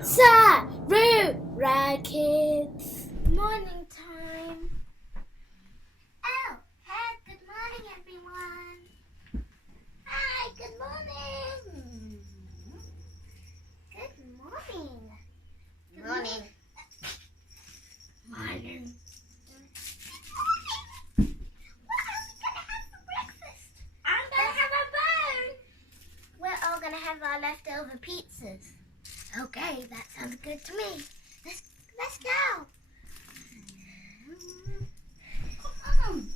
Sarura Kids. Morning time. Oh, hey, good morning, everyone. Hi, good morning. Good morning. Good morning. Morning. What are we going to have for breakfast? I'm going to have a bone. We're all going to have our leftover pizzas. Okay, that sounds good to me. Let's go. Come on.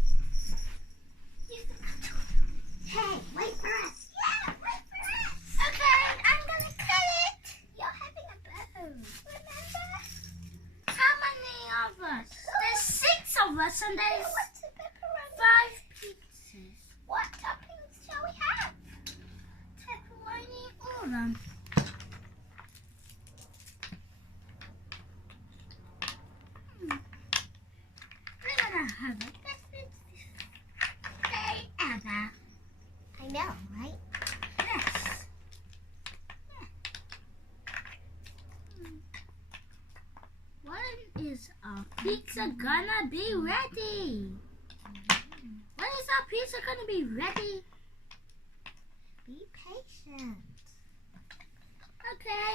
Hey, wait for us. Yeah, wait for us. Okay, I'm going to cut it. You're having a bone. Remember? How many of us? There's 6 of us and there's What's the pepperoni? 5 pizzas. What toppings shall we have? Pepperoni, all of them. We're going to have the best pizza day ever. I know, right? Yes. When is our pizza gonna be ready? When is our pizza gonna be ready? Be patient. Okay,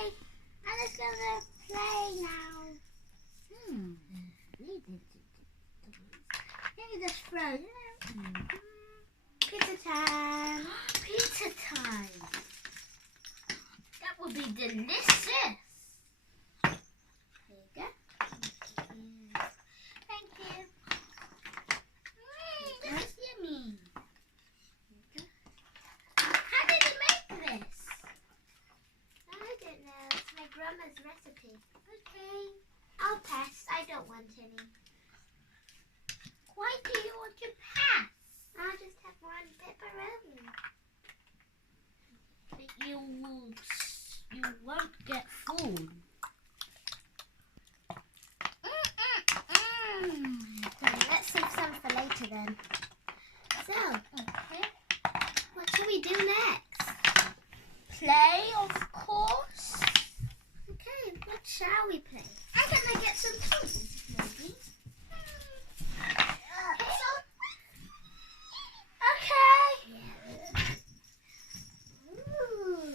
I'm just gonna play now. Maybe just throw. Pizza time. Pizza time. That would be delicious. There you go. Thank you. That's yummy. How did you make this? I don't know. It's my grandma's recipe. Okay. I'll pass. I don't want any. Why do you want to pass? I'll just have one pepperoni. But you won't get full. Okay, let's save some for later then. So, Okay. what shall we do next? Play, of course. Okay, what shall we play? I'm gonna get some toys, maybe. Okay. Ooh.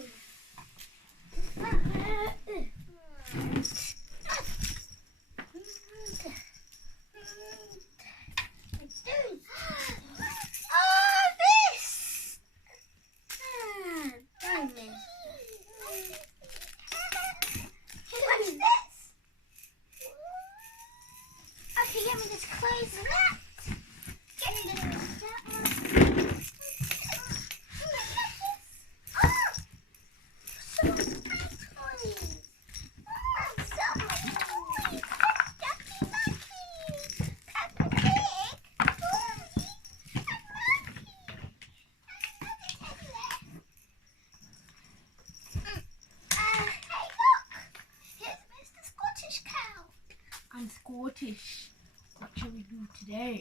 Oh, this! Diamond. What's this? Okay, let me just close that. Get rid of that one. So many toys. So many toys. Ducky Lucky. Peppa Pig. Rosie. And Rocky. Hey, look. Here's Mr. Scottish Cow. I'm Scottish. What shall we do today?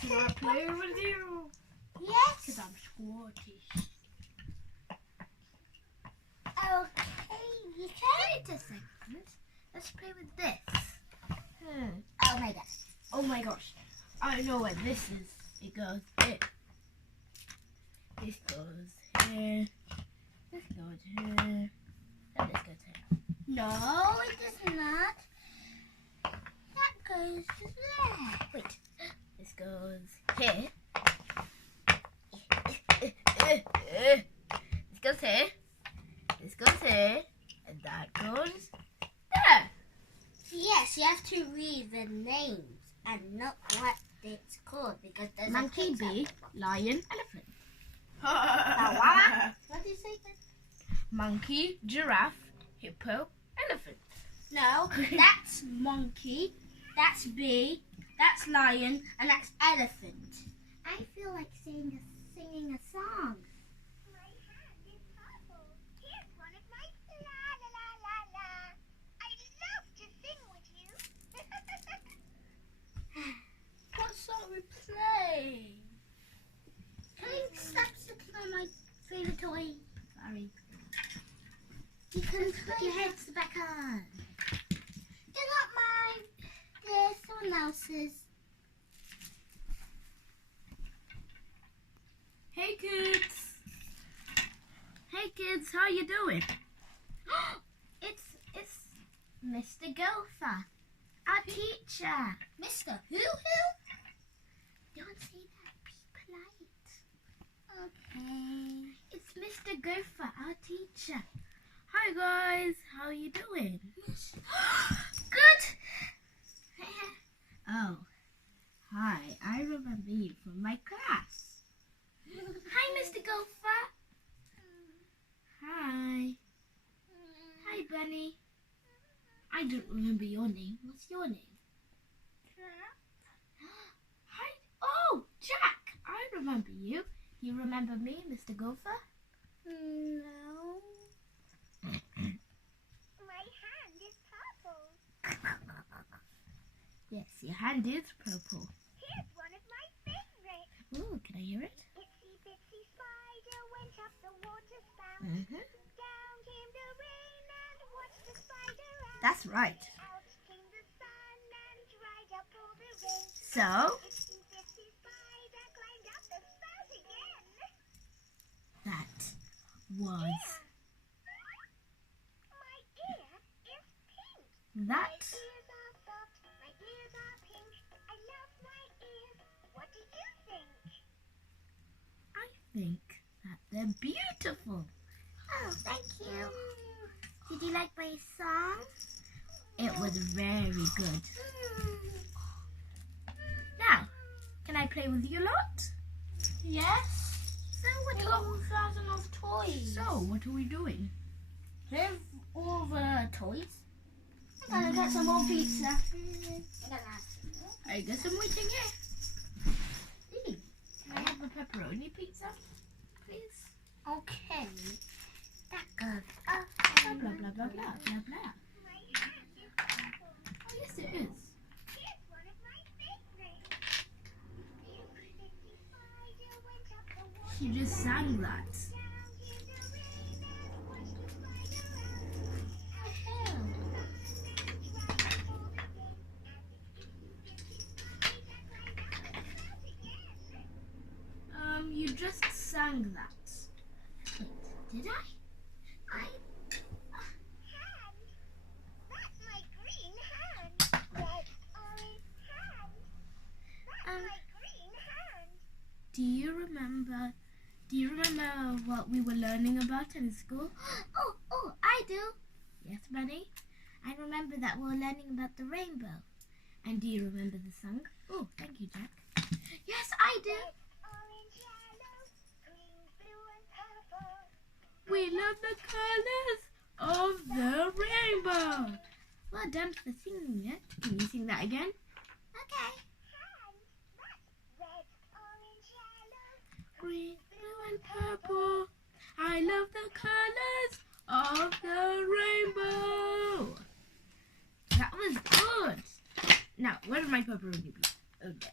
Can I play with you? Yes. Because I'm Scottish. Okay, you can. Wait a second. Let's play with this. Oh my gosh. Oh my gosh. I know what this is. It goes here. This goes here. This goes here. And this goes here. No, it does not. That goes there. Wait. This goes here. This goes here. This goes here. And that goes there. Yes, you have to read the names and not what it's called because there's Monkey, a picture. bee, lion, elephant. What did you say then? Monkey, giraffe, hippo, elephant. No, That's monkey, that's bee, that's lion, and that's elephant. I feel like singing a song. My hand is purple. Here's one of my la la la la la. I love to sing with you. What song we play? Can you stop sticking on my favorite toy? Sorry. You can put your heads back on. They're not mine. They're someone else's. Hey kids! Hey kids, how you doing? It's Mr. Gopher, our teacher. Mr. Who? Don't say that, be polite. Okay. It's Mr. Gopher, our teacher. Hi guys, how you doing? Good! Oh, hi, I remember you from my class. Hi, Mr. Gopher. Hi. Hi, Bunny. I don't remember your name. What's your name? Hi. Oh, Jack. I remember you. You remember me, Mr. Gopher? No. My hand is purple. Yes, your hand is purple. Here's one of my favorites. Ooh, can I hear it? Itsy bitsy spider went up the water spout. Mm-hmm. Down came the rain and washed the spider out. That's right. Out came the sun and dried up all the rain. So, Itsy bitsy spider climbed up the spout again. that was My ear is pink. that. My ears are soft. My ears are pink. I love my ears. What do you think? I think that they're beautiful. Oh, thank you. Did you like my song? It was very good. Now, can I play with you a lot? Yes. So We got 1,000 of toys. So, what are we doing? With all the toys. I'm gonna get some more pizza. I guess I'm waiting here. Can I have a pepperoni pizza, please? Okay. That goes up. Blah, blah, blah, blah, blah, blah, blah. Oh, yes, it is. Here's one of my favorites. She just sang that. You just sang that. Wait, did I? That's my green hand. Red, orange hand. That's my green hand. Do you remember what we were learning about in school? Oh, I do. Yes, Bunny? I remember that we were learning about the rainbow. And do you remember the song? Oh, thank you, Jack. Yes, I do. Orange, yellow, green, blue, and purple. We love the colors of the rainbow. Well done for singing it. Can you sing that again? Okay. Hand. That's red, orange, yellow, Green, blue, and purple. I love the colors of the rainbow. That was good. Now, where's my pepperoni? Okay.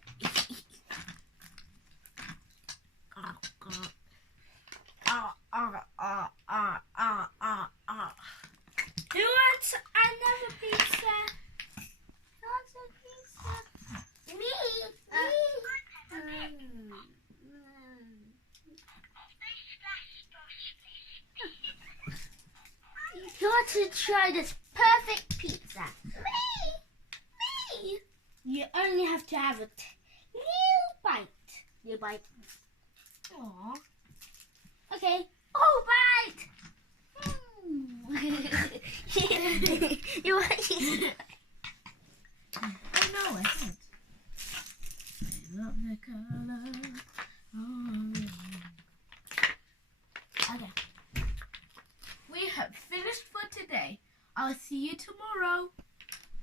Who wants another pizza? Who wants a pizza? Me. You want to try this perfect pizza? Me. You only have to have a little bite. Little bite. Aww. Okay. Oh, bite. You want Oh no, I can't. I love the color. Okay. We have finished for today. I'll see you tomorrow.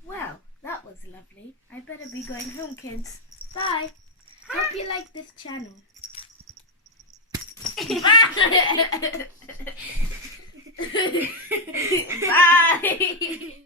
Well, that was lovely. I better be going home, kids. Bye. Hope you like this channel. Bye. Bye.